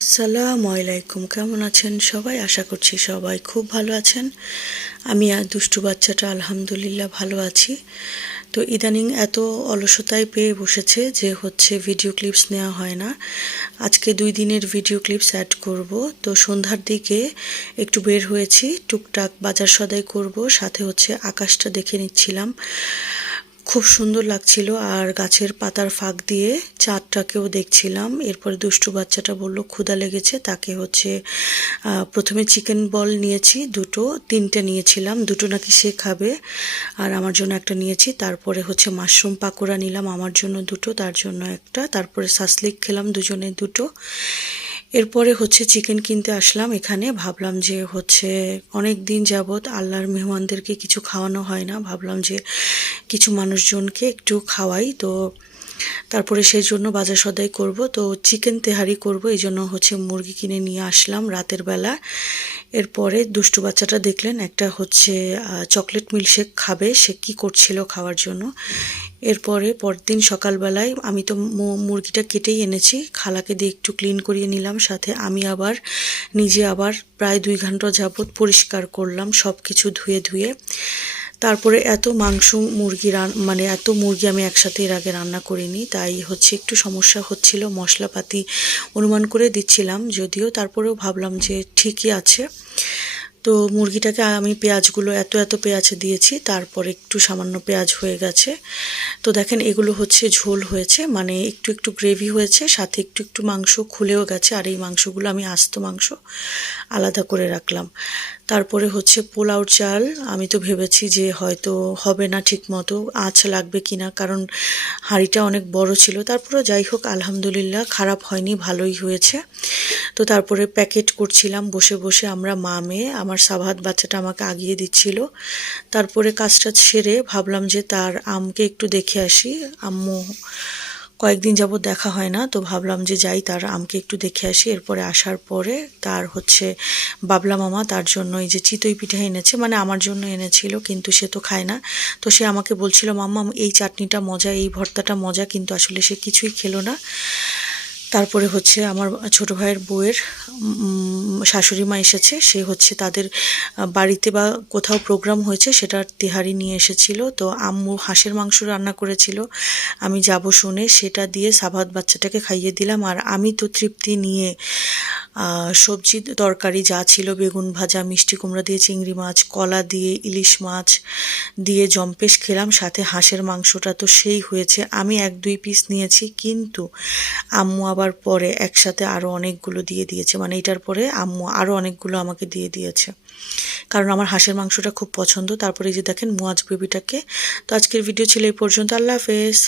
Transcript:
আসসালামু আলাইকুম। কেমন আছেন সবাই? আশা করছি সবাই খুব ভালো আছেন। আমি আর দুষ্টু বাচ্চাটা আলহামদুলিল্লাহ ভালো আছি। তো ইদানিং এত অলসতায় পেয়ে বসেছে যে হচ্ছে ভিডিও ক্লিপস নেওয়া হয় না। আজকে দুই দিনের ভিডিও ক্লিপস অ্যাড করব। তো সন্ধ্যার দিকে একটু বের হয়েছি, টুকটাক বাজার সদাই করব, সাথে হচ্ছে আকাশটা দেখে নিচ্ছিলাম। খুব সুন্দর লাগছিল আর গাছের পাতার ফাঁক দিয়ে চাঁদটাকেও দেখছিলাম। এরপরে দুষ্টু বাচ্চাটা বলল ক্ষুদা লেগেছে, তাকে হচ্ছে প্রথমে চিকেন বল নিয়েছি, দুটো, তিনটে নিয়েছিলাম, দুটো নাকি সে খাবে, আর আমার জন্য একটা নিয়েছি, তারপরে হচ্ছে মাশরুম পাকোড়া নিলাম, আমার জন্য দুটো, তার জন্য একটা, তারপরে সাসলিক খেলাম দুজনে দুটো। এরপরে হচ্ছে চিকেন কিনতে আসলাম এখানে, ভাবলাম যে হচ্ছে অনেক দিন যাবৎ আল্লাহর মেহমানদেরকে কিছু খাওয়ানো হয় না, ভাবলাম যে কিছু মানুষজনকে একটু খাওয়াই, তো তারপরে সেই জন্য বাজার সদাই করব। তো চিকেন তেহারি করব, এই জন্য হচ্ছে মুরগি কিনে নিয়ে আসলাম রাতের বেলা। এরপরে দুষ্টু বাচ্চাটা দেখলেন, একটা হচ্ছে চকলেট মিল্কশেক খাবে, সে কি করছিল খাওয়ার জন্য। এরপরে পরদিন সকালবেলায় আমি তো মুরগিটা কেটেই এনেছি, খালাকে দিয়ে একটু ক্লিন করিয়ে নিলাম, সাথে আমি আবার, নিজে আবার প্রায় দুই ঘণ্টা যাবৎ পরিষ্কার করলাম সব কিছু ধুয়ে ধুয়ে। তারপরে এত মাংস মুরগি মানে এত মুরগি আমি একসাথে এর আগে রান্না করিনি, তাই হচ্ছে একটু সমস্যা হচ্ছিল, মশলাপাতি অনুমান করে দিচ্ছিলাম, যদিও তারপরেও ভাবলাম যে ঠিকই আছে। তো মুরগিটাকে আমি পেঁয়াজগুলো, এত এত পেঁয়াজ দিয়েছি, তারপর একটু সামান্য পেঁয়াজ হয়ে গেছে। তো দেখেন এগুলো হচ্ছে ঝোল হয়েছে মানে একটু একটু গ্রেভি হয়েছে, সাথে একটু একটু মাংস খুলেও গেছে, আর এই মাংসগুলো আমি আস্ত মাংস আলাদা করে রাখলাম। তারপরে হচ্ছে পোলাও চাল। আমি তো ভেবেছি যে হয়তো হবে না ঠিক মতো আঁচ লাগবে কিনা কারণ হাঁড়িটা অনেক বড় ছিল। তারপরে যাই হোক, আলহামদুলিল্লাহ খারাপ হয়নি, ভালোই হয়েছে। তো তারপরে প্যাকেট করছিলাম, বসে বসে আমরা মা মেয়ে, আমার সাভাত বাচ্চাটা আমাকে আগিয়ে দিচ্ছিল। তারপরে কাজটা সেরে ভাবলাম যে তার আমকে একটু দেখে আসি। আম্মু কয়েকদিন যাবত দেখা হয় না, তো ভাবলাম যে যাই, তার আমকে একটু দেখে আসি। এরপরে আসার পরে তার হচ্ছে বাবলা মামা তার জন্য এই যে চিতই পিঠা এনেছে মানে আমার জন্য এনেছিল, কিন্তু সে তো খায় না। তো সে আমাকে বলছিল, মাম্মা, এই চাটনিটা মজা, এই ভর্তাটা মজা, কিন্তু আসলে সে কিছুই খেলো না। তারপরে হচ্ছে আমার ছোট ভাইয়ের বউয়ের শাশুড়ি মা এসেছে। সে হচ্ছে তাদের বাড়িতে বা কোথাও প্রোগ্রাম হয়েছে সেটার তেহারি নিয়ে এসেছিল। তো আম্মু হাঁসের মাংস রান্না করেছিল। আমি যাব শুনে সেটা দিয়ে সাভাত বাচ্চাটাকে খাইয়ে দিলাম। আর আমি তো তৃপ্তি নিয়ে সবজি তরকারি যা ছিল, বেগুন ভাজা, মিষ্টি কুমড়া দিয়ে চিংড়ি মাছ, কলা দিয়ে ইলিশ মাছ দিয়ে জম্পেশ খেলাম, সাথে হাঁসের মাংসটা তো সেই হয়েছে। আমি এক দুই পিস নিয়েছি, কিন্তু আম্মু আবার পরে একসাথে আরও অনেকগুলো দিয়ে দিয়েছে। মানে এটার পরে আম্মু আরও অনেকগুলো আমাকে দিয়ে দিয়েছে। কারণ আমার হাঁসের মাংসটা খুব পছন্দ। তারপরে যে দেখেন মুয়াজ বেবিটাকে। তো আজকের ভিডিও ছিল এই পর্যন্ত। আল্লাহ হাফেজ।